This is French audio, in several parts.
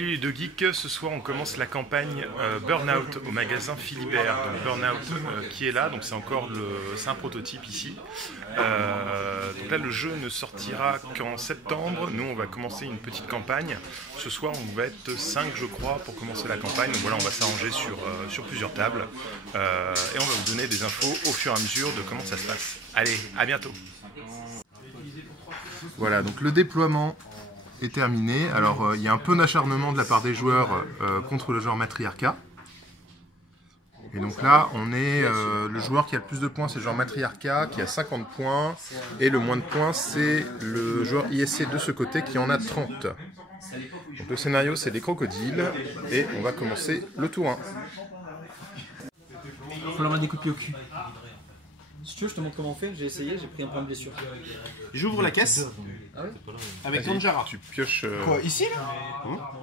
Salut les deux geeks, ce soir on commence la campagne Burnout au magasin Philibert. Donc Burnout qui est là, donc c'est un prototype ici. Donc là le jeu ne sortira qu'en septembre. Nous on va commencer une petite campagne. Ce soir on va être 5 je crois pour commencer la campagne. Donc voilà, on va s'arranger sur plusieurs tables et on va vous donner des infos au fur et à mesure de comment ça se passe. Allez, à bientôt. Voilà, donc le déploiement est terminé. Alors il y a un peu d'acharnement de la part des joueurs contre le genre matriarcat. Et donc là, on est le joueur qui a le plus de points, c'est le genre matriarcat, qui a 50 points. Et le moins de points, c'est le joueur ISC de ce côté qui en a 30. Donc le scénario, c'est des crocodiles. Et on va commencer le tour 1. Faut leur mettre des coups de pied au cul. Si tu veux, je te montre comment on fait. J'ai essayé, j'ai pris un point de blessure. J'ouvre la caisse. Ah ouais. Avec Tanjara. Tu pioches... Quoi, ici là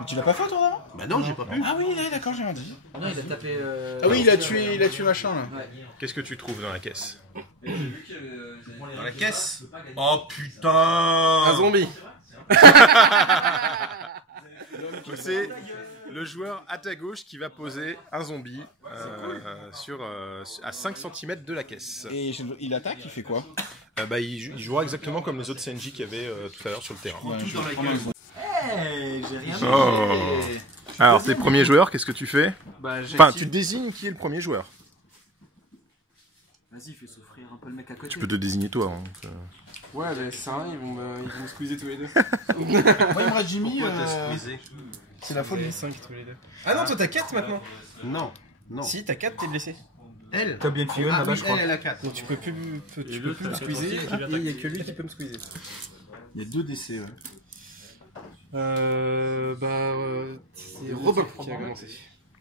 Mais tu l'as pas fait toi d'avant? Bah non, j'ai pas pu. Ah oui, d'accord, j'ai dit. Non, il a tapé. Ah oui, il a tué machin là. Ouais. Qu'est-ce que tu trouves dans la caisse? Dans la caisse. Oh putain. Un zombie. C'est le joueur à ta gauche qui va poser un zombie à 5 cm de la caisse. Et il attaque, il fait quoi? Il jouera exactement comme les autres CNJ qu'il y avait tout à l'heure sur le terrain. Tout dans la gueule. Hey, j'ai rien Oh. Alors, t'es premier joueur, qu'est-ce que tu fais? Bah, Enfin, tu désignes qui est le premier joueur. Vas-y, fais souffrir un peu le mec à côté. Tu peux te désigner toi. Hein. Ouais, bah, c'est rien, ils vont me squeezer tous les deux. Moi, il me reste Jimmy. Pourquoi t'as squeezé? C'est la folie. 5 tous les deux. Ah non, toi t'as 4 maintenant. Non, non. Si, t'as 4, t'es blessé. Elle. T'as bien Fiona Ah là-bas, oui, je crois. elle a 4. Donc tu peux plus me squeezer. Et il y a que lui qui peut me squeezer. Il y a 2 décès, ouais. C'est Robin qui a commencé.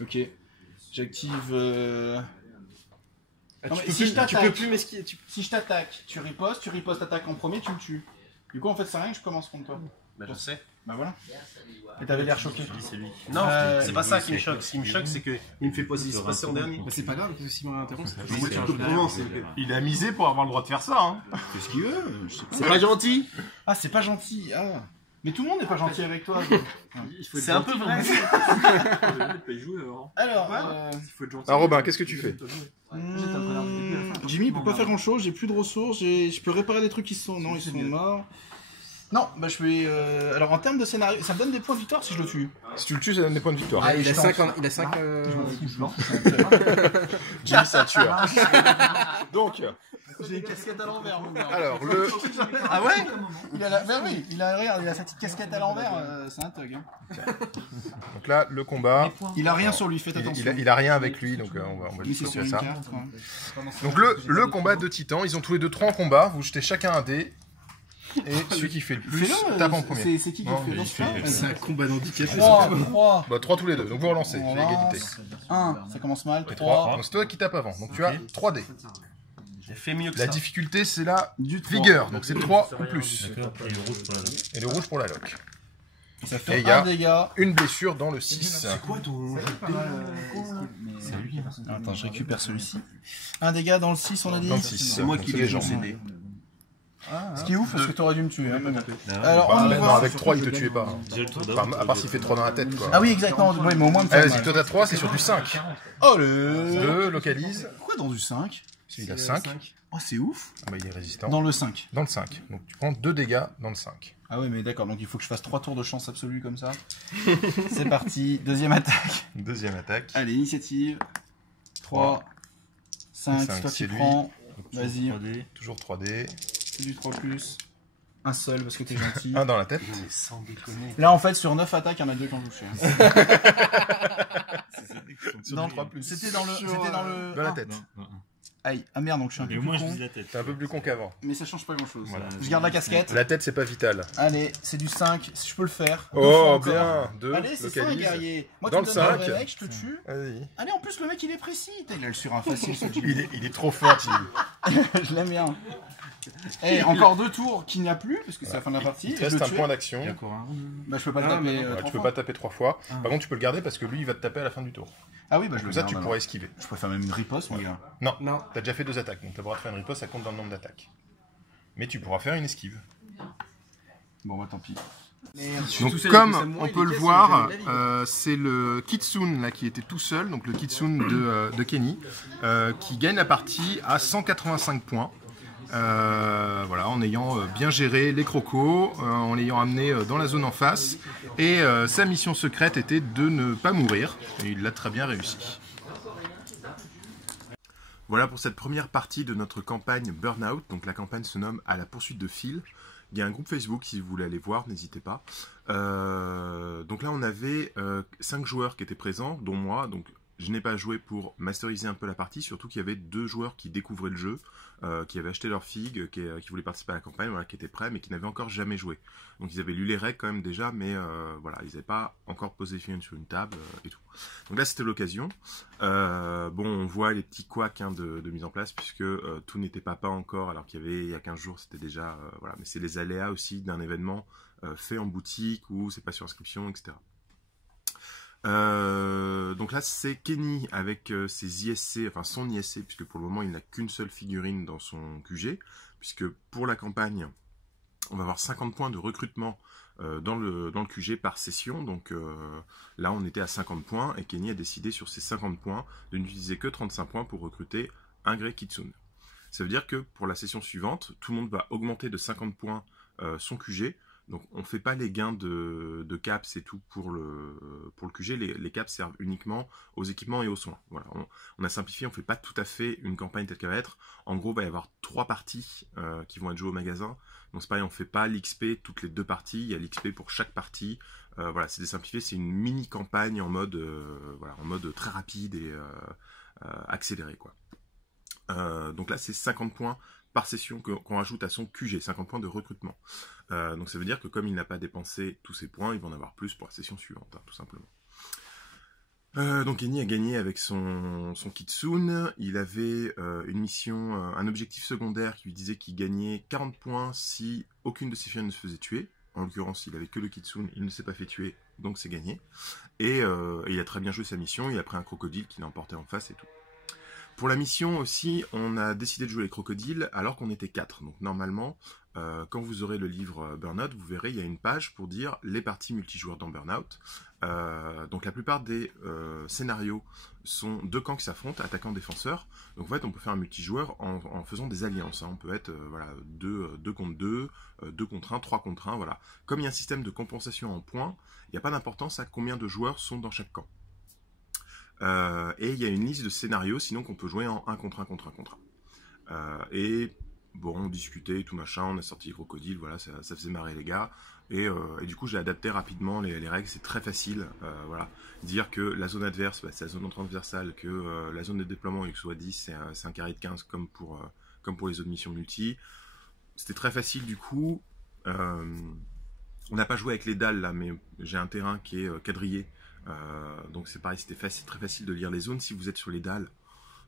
Ok. J'active. Ah, Non, tu mais peux si plus- je t'attaque- tu peux plus m'esquiver. Si je t'attaque, tu ripostes attaque en premier, tu me tues. Du coup, en fait, c'est rien que je commence contre toi. Bah je sais. Bah voilà. Et t'avais l'air choqué. C'est lui. Non, c'est pas ça qui me choque. Ce qui me choque, c'est qu'il me fait passer en dernier. Bah, c'est pas grave, parce que s'il m'interrompt, c'est Moi, tu peux commencer. Il a misé pour avoir le droit de faire ça. Hein. Fais ce qu'il veut. Je sais pas. C'est pas gentil. Ah, c'est pas gentil. Ah. Mais tout le monde n'est pas gentil avec toi. C'est un peu vrai. Alors, Alors Robin, qu'est-ce que tu fais? Jimmy, il peut pas faire grand chose, j'ai plus de ressources, je peux réparer des trucs qui sont. Non, ils sont morts. Non, bah je vais. Alors en termes de scénario, ça me donne des points de victoire si je le tue. Si tu le tues, ça donne des points de victoire. Ah, il a je 5 tente. Il a 5. Je lance. Jimmy, c'est un tueur. Donc, J'ai une casquette à l'envers, mon gars. alors, le... Ah ouais? Il a la. Ben oui, regarde, il a sa petite casquette à l'envers, c'est un thug. Hein. donc là, le combat, Il a rien sur lui, faites attention. il a rien avec lui, donc on va Oui, lui c'est sortir sur une ça. carte. Ouais. Donc le combat de titans, ils ont tous les deux 3 en combat, vous jetez chacun un dé, et celui qui fait le plus Fais-le, tape en premier. c'est qui Non, fait mais dans il ce fait- cas? C'est un combat d'handicapé. 3. Bah 3 tous les deux, donc vous relancez, c'est égalité. 1, ça commence mal. Et 3. 3, donc c'est toi qui tapes avant, donc tu as 3 dés. J'ai fait mieux que La ça. difficulté c'est la Du 3. vigueur, donc c'est 3 ou plus. Et le rouge pour la lock. Ça Et fait il y a 1 dégât. une blessure dans le 6. Quoi ton. Attends, je récupère celui-ci. Un dégât dans le 6, on a dit. Dans le 6. C'est moi qui l'ai possédé. Ce qui est ouf, parce que t'aurais dû me tuer. Hein, mais bon. Bah, Alors, on y non, va. avec 3 il te tuait pas. Enfin, à part s'il fait 3 dans la tête quoi. Ah oui, exactement. Ouais, mais au moins me Allez, faire vas-y, mal. toi t'as 3, c'est sur du 5. Oh le. 2, localise. Pourquoi dans du 5? Celui-là 5. Oh, c'est ouf. Ah bah il est résistant. Dans le 5. Dans le 5. Donc tu prends 2 dégâts dans le 5. Ah oui, mais d'accord, donc il faut que je fasse 3 tours de chance absolue comme ça. C'est parti. Deuxième attaque. Deuxième attaque. Allez, initiative. 3. 5, Cinq, c'est toi c'est qui lui. prends. Vas-y, Toujours 3D. c'est du 3 plus. Un seul parce que t'es gentil. 1 dans la tête. Mais sans déconner. Là, en fait, sur 9 attaques, il y en a 2 qui ont touché. Sur Dans- du 3 plus. C'était dans le. Dans la Ah. tête. Aïe, ah merde, donc je suis un peu plus con. T'es un peu plus con qu'avant. Mais ça change pas grand chose. Voilà. Je garde la casquette. La tête c'est pas vital. Allez, c'est du 5, si je peux le faire. Deux fois Oh encore. bien. 2, Allez, c'est ça, localise. guerrier. Moi, Dans tu me le donnes un 5. vrai mec, je te tue. Vas-y. Allez, en plus, le mec, il est précis. Il a le sur un facile, ce Jimmy. Il est trop fort, Jimmy. Je l'aime bien. Et encore 2 tours qu'il n'y a plus, parce que c'est la fin de la partie. Il te et je reste le un tue. point d'action. Bah, je peux pas le Ah, taper. mais non, Ouais, 3 tu peux fois. pas taper 3 fois. Par contre, tu peux le garder parce que lui, il va te taper à la fin du tour. Ah oui, bah je le Comme ça, garde. tu alors. pourras esquiver. Je pourrais faire même une riposte, mon gars. Non, Non. t'as déjà fait 2 attaques, donc t'as le droit de faire une riposte, ça compte dans le nombre d'attaques. Mais tu pourras faire une esquive. Bon, bah tant pis. Donc comme on peut le voir, c'est le Kitsune là, qui était tout seul, donc le Kitsune de Kenny, qui gagne la partie à 185 points. Voilà, en ayant bien géré les crocos, en l'ayant amené dans la zone en face. Et sa mission secrète était de ne pas mourir. Et il l'a très bien réussi. Voilà pour cette première partie de notre campagne Burnout. Donc la campagne se nomme À la poursuite de Phil. Il y a un groupe Facebook, si vous voulez aller voir, n'hésitez pas. Donc là, on avait 5 joueurs qui étaient présents, dont moi. Donc je n'ai pas joué pour masteriser un peu la partie, surtout qu'il y avait 2 joueurs qui découvraient le jeu, qui avaient acheté leur figue, qui voulaient participer à la campagne, voilà, qui étaient prêts, mais qui n'avaient encore jamais joué. Donc ils avaient lu les règles quand même déjà, mais voilà, ils n'avaient pas encore posé les figurines sur une table et tout. Donc là, c'était l'occasion. Bon, on voit les petits couacs de mise en place, puisque tout n'était pas encore, alors qu'il y avait il y a 15 jours, c'était déjà... voilà, mais c'est les aléas aussi d'un événement fait en boutique, ou c'est pas sur inscription, etc. Donc là c'est Kenny avec ses ISC, enfin son ISC, puisque pour le moment il n'a qu'une seule figurine dans son QG, puisque pour la campagne on va avoir 50 points de recrutement dans le QG par session. Donc là on était à 50 points et Kenny a décidé sur ces 50 points de n'utiliser que 35 points pour recruter un Grey Kitsune. Ça veut dire que pour la session suivante, tout le monde va augmenter de 50 points son QG. Donc on ne fait pas les gains de caps et tout pour le QG, les caps servent uniquement aux équipements et aux soins. Voilà, on a simplifié, on ne fait pas tout à fait une campagne telle qu'elle va être. En gros, il va y avoir 3 parties qui vont être jouées au magasin. Donc c'est pareil, on ne fait pas l'XP toutes les 2 parties, il y a l'XP pour chaque partie. Voilà, c'est désimplifié, c'est une mini campagne en mode, voilà, en mode très rapide et accéléré, quoi. Donc là c'est 50 points par session qu'on rajoute à son QG, 50 points de recrutement. Donc ça veut dire que comme il n'a pas dépensé tous ses points, il va en avoir plus pour la session suivante, hein, tout simplement. Donc Kenny a gagné avec son Kitsune. Il avait une mission, un objectif secondaire qui lui disait qu'il gagnait 40 points si aucune de ses figurines ne se faisait tuer. En l'occurrence, il avait que le Kitsune, il ne s'est pas fait tuer, donc c'est gagné. Et il a très bien joué sa mission, il a pris un crocodile qui l'a emporté en face et tout. Pour la mission aussi, on a décidé de jouer les crocodiles alors qu'on était 4. Donc normalement, quand vous aurez le livre Burnout, vous verrez, il y a une page pour dire les parties multijoueurs dans Burnout. Donc la plupart des scénarios sont 2 camps qui s'affrontent, attaquant-défenseur. Donc en fait, on peut faire un multijoueur en faisant des alliances. Hein. On peut être voilà, 2 contre 2, 2 contre 1, 3 contre 1. Voilà. Comme il y a un système de compensation en points, il n'y a pas d'importance à combien de joueurs sont dans chaque camp. Et il y a une liste de scénarios, sinon qu'on peut jouer en 1 contre 1 contre 1 contre 1. Et bon, on discutait, tout machin, on a sorti les crocodiles, voilà, ça faisait marrer les gars. Et du coup, j'ai adapté rapidement les règles, c'est très facile. Voilà. Dire que la zone adverse, bah, c'est la zone transversale, que la zone de déploiement UXO 10, c'est un carré de 15 comme pour les autres missions multi. C'était très facile du coup. On n'a pas joué avec les dalles là, mais j'ai un terrain qui est quadrillé. Donc c'est pareil, c'était très facile de lire les zones. Si vous êtes sur les dalles,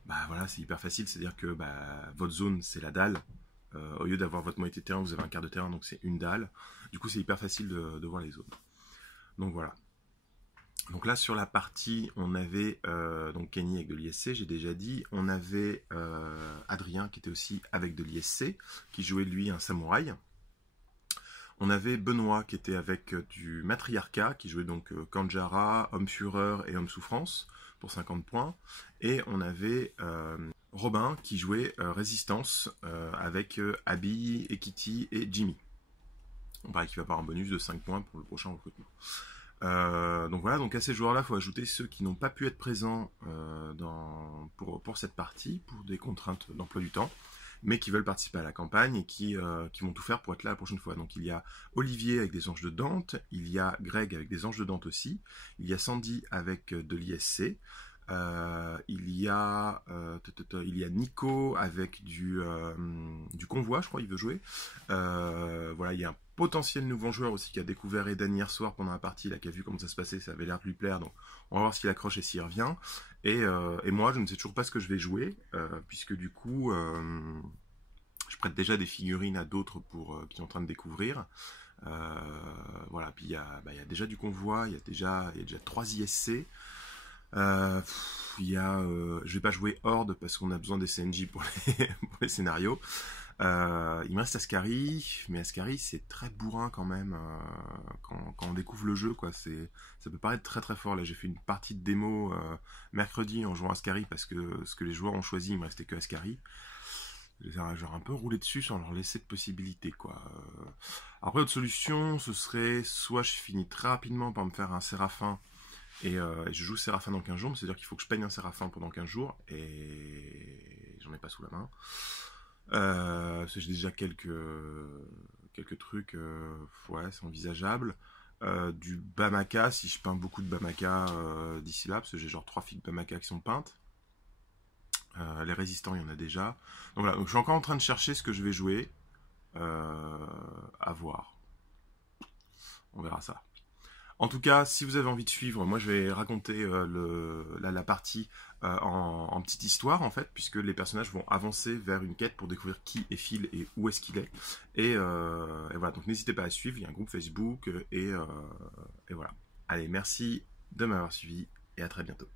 bah voilà, c'est hyper facile, c'est-à-dire que bah, votre zone c'est la dalle. Au lieu d'avoir votre moitié de terrain, vous avez un quart de terrain, donc c'est une dalle. Du coup c'est hyper facile de voir les zones. Donc voilà. Donc là sur la partie, on avait donc Kenny avec de l'ISC, j'ai déjà dit. On avait Adrien qui était aussi avec de l'ISC, qui jouait lui un samouraï. On avait Benoît qui était avec du Matriarcat, qui jouait donc Kanjara, Homme Fureur et Homme Souffrance pour 50 points. Et on avait Robin qui jouait Résistance avec Abby, Ekiti et Jimmy. On paraît qu'il va avoir un bonus de 5 points pour le prochain recrutement. Donc voilà, donc à ces joueurs-là, il faut ajouter ceux qui n'ont pas pu être présents pour cette partie, pour des contraintes d'emploi du temps, mais qui veulent participer à la campagne et qui vont tout faire pour être là la prochaine fois. Donc il y a Olivier avec des anges de Dante, il y a Greg avec des anges de Dante aussi, il y a Sandy avec de l'ISC, il y a Nico avec du convoi, je crois, il veut jouer. Voilà, il y a un potentiel nouveau joueur aussi qui a découvert Eden hier soir pendant la partie, là, qui a vu comment ça se passait, ça avait l'air de lui plaire, donc on va voir s'il accroche et s'il revient. Et moi, je ne sais toujours pas ce que je vais jouer, puisque du coup, je prête déjà des figurines à d'autres qui sont en train de découvrir. Voilà, puis il y a déjà du convoi, il y a déjà 3 ISC. je vais pas jouer Horde parce qu'on a besoin des CNJ pour pour les scénarios. Il me reste Ascari, mais Ascari c'est très bourrin quand même quand on découvre le jeu, quoi. Ça peut paraître très très fort. Là j'ai fait une partie de démo mercredi en jouant Ascari parce que ce que les joueurs ont choisi, il me restait que Ascari. J'ai un peu roulé dessus sans leur laisser de possibilités, quoi. Après, autre solution, ce serait soit je finis très rapidement par me faire un Séraphin et je joue Séraphin dans 15 jours, c'est-à-dire qu'il faut que je peigne un Séraphin pendant 15 jours et j'en ai pas sous la main. Parce que j'ai déjà quelques trucs, ouais, c'est envisageable. Du Bamaka, si je peins beaucoup de Bamaka d'ici là, parce que j'ai genre 3 filles de Bamaka qui sont peintes. Les résistants, il y en a déjà. Donc voilà, donc je suis encore en train de chercher ce que je vais jouer. À voir. On verra ça. En tout cas, si vous avez envie de suivre, moi je vais raconter la partie en petite histoire, en fait, puisque les personnages vont avancer vers une quête pour découvrir qui est Phil et où est-ce qu'il est. Et voilà, donc n'hésitez pas à suivre, il y a un groupe Facebook, et voilà. Allez, merci de m'avoir suivi, et à très bientôt.